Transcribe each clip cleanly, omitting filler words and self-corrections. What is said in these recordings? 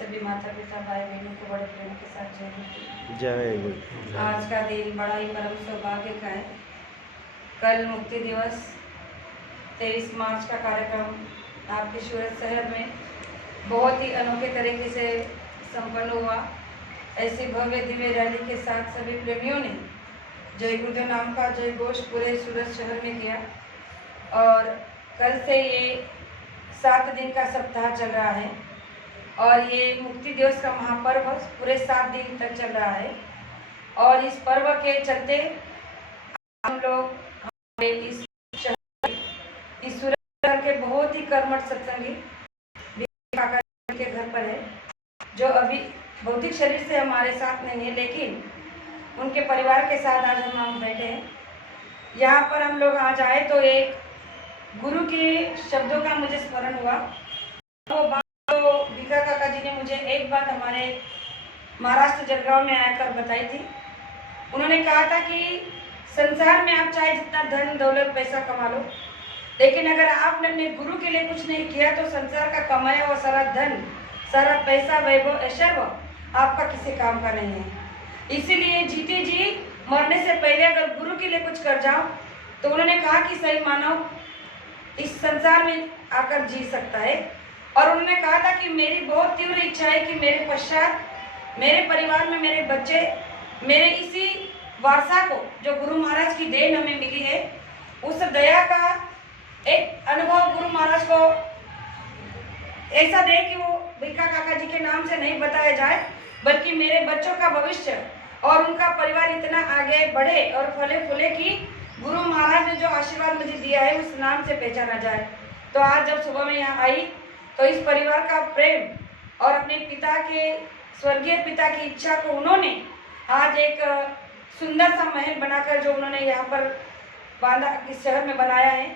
सभी माता पिता भाई बहनों को बड़े प्रेम के साथ जय गुरु। जय गुरु। आज का दिन बड़ा ही परम सौभाग्य का है। कल मुक्ति दिवस 23 मार्च का कार्यक्रम आपके सूरत शहर में बहुत ही अनोखे तरीके से संपन्न हुआ। ऐसी भव्य दिव्य रैली के साथ सभी प्रेमियों ने जय गुरुदेव नाम का जय घोष पूरे सूरत शहर में किया और कल से ये 7 दिन का सप्ताह चल रहा है और ये मुक्ति दिवस का महापर्व पूरे 7 दिन तक चल रहा है। और इस पर्व के चलते हम लोग इस सूरत शहर के बहुत ही कर्मठ सत्संगी काका के घर पर है, जो अभी भौतिक शरीर से हमारे साथ नहीं है, लेकिन उनके परिवार के साथ आज हम बैठे हैं। यहाँ पर हम लोग आज आए तो एक गुरु के शब्दों का मुझे स्मरण हुआ। वो बात तो भिका काका जी ने मुझे एक बात हमारे महाराष्ट्र जलगांव में आकर बताई थी। उन्होंने कहा था कि संसार में आप चाहे जितना धन दौलत पैसा कमा लो, लेकिन अगर आपने अपने गुरु के लिए कुछ नहीं किया तो संसार का कमाया हुआ सारा धन, सारा पैसा, वैभव, ऐश्वर्य आपका किसी काम का नहीं है। इसीलिए जीते जी मरने से पहले अगर गुरु के लिए कुछ कर जाओ तो उन्होंने कहा कि सही मानव इस संसार में आकर जी सकता है। और उन्होंने कहा था कि मेरी बहुत तीव्र इच्छा है कि मेरे पश्चात मेरे परिवार में मेरे बच्चे मेरे इसी वारसा को जो गुरु महाराज की देन हमें मिली है, उस दया का एक अनुभव गुरु महाराज को ऐसा दे कि वो भिका काका जी के नाम से नहीं बताया जाए, बल्कि मेरे बच्चों का भविष्य और उनका परिवार इतना आगे बढ़े और फले फूले कि गुरु महाराज ने जो आशीर्वाद मुझे दिया है उस नाम से पहचाना जाए। तो आज जब सुबह में यहाँ आई तो इस परिवार का प्रेम और अपने पिता के स्वर्गीय पिता की इच्छा को उन्होंने आज एक सुंदर सा महल बनाकर जो उन्होंने यहाँ पर बांधा, इस शहर में बनाया है।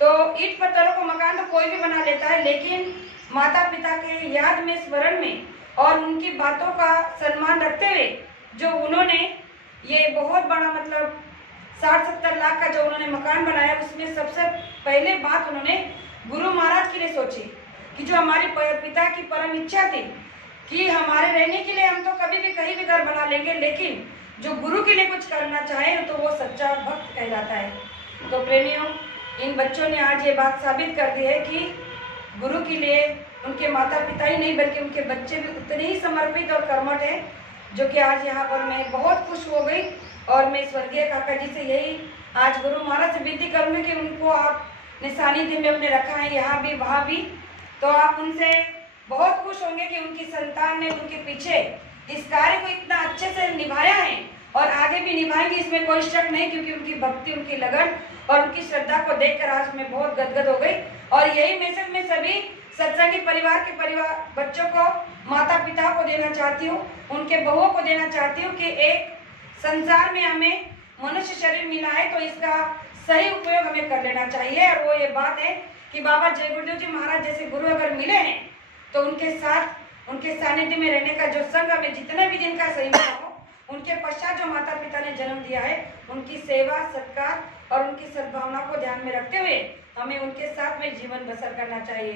तो ईंट पत्थरों को मकान तो कोई भी बना लेता है, लेकिन माता पिता के याद में, स्मरण में और उनकी बातों का सम्मान रखते हुए जो उन्होंने ये बहुत बड़ा मतलब 60-70 लाख का जो उन्होंने मकान बनाया, उसमें सबसे पहले बात उन्होंने गुरु महाराज के लिए सोची कि जो हमारे पिता की परम इच्छा थी कि हमारे रहने के लिए हम तो कभी भी कहीं भी घर बना लेंगे, लेकिन जो गुरु के लिए कुछ करना चाहे तो वो सच्चा भक्त कहलाता है। तो प्रेमियों, इन बच्चों ने आज ये बात साबित कर दी है कि गुरु के लिए उनके माता पिता ही नहीं बल्कि उनके बच्चे भी उतने ही समर्पित और कर्मठ हैं, जो कि आज यहाँ पर मैं बहुत खुश हो गई। और मैं स्वर्गीय काका जी से यही आज गुरु महाराज से विनती करूँगी कि उनको आपने सानिध्य में अपने रखा है, यहाँ भी वहाँ भी, तो आप उनसे बहुत खुश होंगे कि उनकी संतान ने उनके पीछे इस कार्य को इतना अच्छे से निभाया है और आगे भी निभाएंगे, इसमें कोई शक नहीं, क्योंकि उनकी भक्ति, उनकी लगन और उनकी श्रद्धा को देखकर आज मैं बहुत गदगद हो गई। और यही मैसेज मैं सभी सत्संगी परिवार के बच्चों को, माता पिता को देना चाहती हूँ, उनके बहुओं को देना चाहती हूँ कि एक संसार में हमें मनुष्य शरीर मिला है तो इसका सही उपयोग हमें कर लेना चाहिए। और वो ये बात है कि बाबा जय गुरुदेव जी महाराज जैसे गुरु अगर मिले हैं तो उनके साथ, उनके सानिध्य में रहने का जो संग हमें जितने भी दिन का सही मिला हो, उनके पश्चात जो माता पिता ने जन्म दिया है उनकी सेवा सत्कार और उनकी सद्भावना को ध्यान में रखते हुए हमें उनके साथ में जीवन बसर करना चाहिए।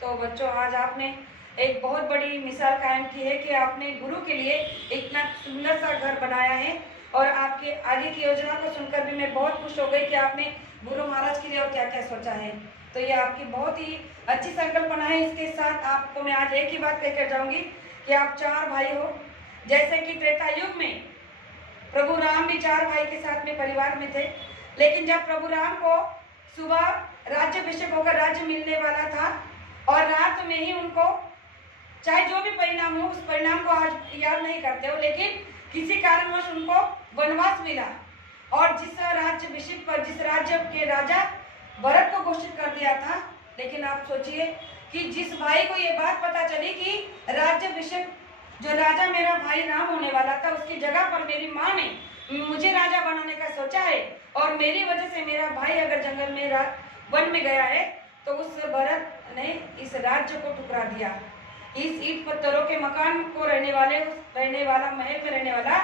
तो बच्चों, आज आपने एक बहुत बड़ी मिसाल कायम की है कि आपने गुरु के लिए इतना सुंदर सा घर बनाया है और आपके आगे की योजना को सुनकर भी मैं बहुत खुश हो गई कि आपने गुरु महाराज के लिए और क्या क्या सोचा है। तो ये आपकी बहुत ही अच्छी संकल्पना है। इसके साथ आपको मैं आज एक ही बात कहकर जाऊंगी कि आप 4 भाई हो। जैसे कि त्रेता युग में प्रभु राम भी 4 भाई के साथ में परिवार में थे, लेकिन जब प्रभु राम को सुबह राज्याभिषेक होकर राज्य मिलने वाला था और रात में ही उनको, चाहे जो भी परिणाम हो, उस परिणाम को आज याद नहीं करते हो, लेकिन किसी कारणवश उनको वनवास मिला और जिस राज्याभिषेक पर जिस राज्य के राजा भरत को घोषित कर दिया था, लेकिन आप सोचिए कि जिस भाई को ये बात पता चली कि राज्याभिषेक जो राजा मेरा भाई राम होने वाला था, उसकी जगह पर मेरी माँ ने मुझे राजा बनाने का सोचा है और मेरी वजह से मेरा भाई अगर जंगल में वन में गया है, तो उस भरत ने इस राज्य को ठुकरा दिया। इस ईंट पत्थरों के मकान को रहने वाला महल में रहने वाला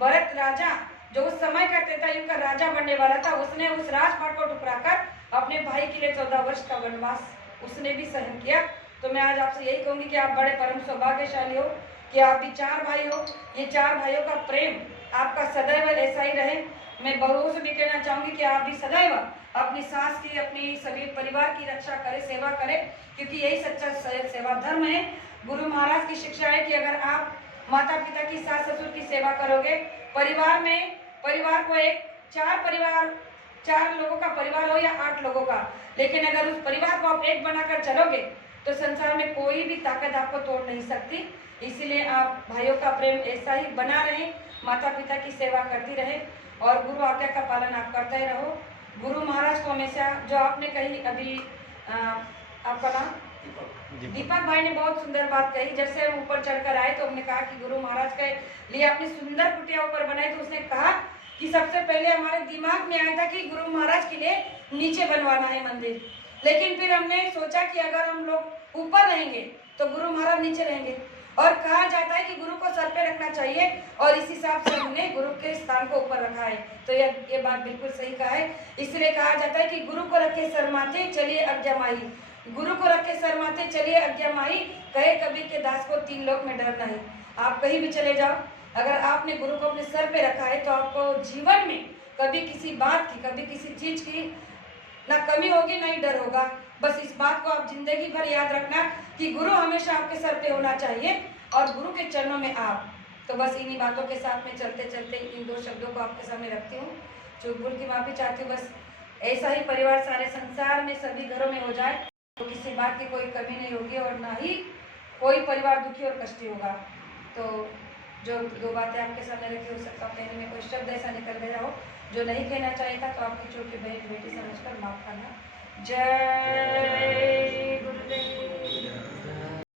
भरत राजा, जो उस समय का त्रेता युग का राजा बनने वाला था, उसने उस राजपाट को ठुकराकर अपने भाई के लिए 14 वर्ष का वनवास उसने भी सहन किया तो मैं आज आपसे यही कहूँगी कि आप बड़े परम सौभाग्यशाली हो कि आप भी 4 भाई हो। ये 4 भाइयों का प्रेम आपका सदैव ऐसा ही रहे। मैं बहुओं से भी कहना चाहूँगी कि आप भी सदैव अपनी सास की, अपनी सभी परिवार की रक्षा करें, सेवा करें, क्योंकि यही सच्चा सेवा धर्म है। गुरु महाराज की शिक्षा है कि अगर आप माता पिता की, सास ससुर की सेवा करोगे, परिवार को एक 4 लोगों का परिवार हो या 8 लोगों का, लेकिन अगर उस परिवार को आप एक बनाकर चलोगे तो संसार में कोई भी ताकत आपको तोड़ नहीं सकती। इसीलिए आप भाइयों का प्रेम ऐसा ही बना रहे, माता पिता की सेवा करती रहे और गुरु आज्ञा का पालन आप करते ही रहो। गुरु महाराज को हमेशा, जो आपने कही अभी, आपका नाम दीपक भाई ने बहुत सुंदर बात कही। जैसे हम ऊपर चढ़कर आए तो हमने कहा कि गुरु महाराज के लिए अपनी सुंदर कुटिया ऊपर बनाई, तो उसने कहा कि सबसे पहले हमारे दिमाग में आया था कि गुरु महाराज के लिए नीचे बनवाना है मंदिर, लेकिन फिर हमने सोचा कि अगर हम लोग ऊपर रहेंगे तो गुरु महाराज नीचे रहेंगे, और कहा जाता है कि गुरु को सर पे रखना चाहिए, और इस हिसाब से हमने गुरु के स्थान को ऊपर रखा है। तो ये बात बिल्कुल सही कहा है। इसलिए कहा जाता है कि गुरु को रखे सर माथे चलिए आज्ञा माही, गुरु को रखे सर माथे चलिए आज्ञा माही, कहे कबीर के दास को 3 लोक में डर नहीं। आप कहीं भी चले जाओ, अगर आपने गुरु को अपने सर पे रखा है तो आपको जीवन में कभी किसी बात की, कभी किसी चीज की ना कमी होगी ना ही डर होगा। बस इस बात को आप जिंदगी भर याद रखना कि गुरु हमेशा आपके सर पे होना चाहिए और गुरु के चरणों में आप। तो बस इन्हीं बातों के साथ में चलते चलते इन 2 शब्दों को आपके सामने रखती हूँ। चूक भूल की माफी चाहती हूँ। बस ऐसा ही परिवार सारे संसार में सभी घरों में हो जाए तो किसी बात की कोई कमी नहीं होगी और ना ही कोई परिवार दुखी और कष्टी होगा। तो जो 2 बातें आपके सामने रखी, हो सकता कहने में कोई शब्द ऐसा निकल गया हो जो नहीं कहना चाहिए था, तो आपकी छोटी बहन बेटी समझकर माफ करना। जय गुरुदेव।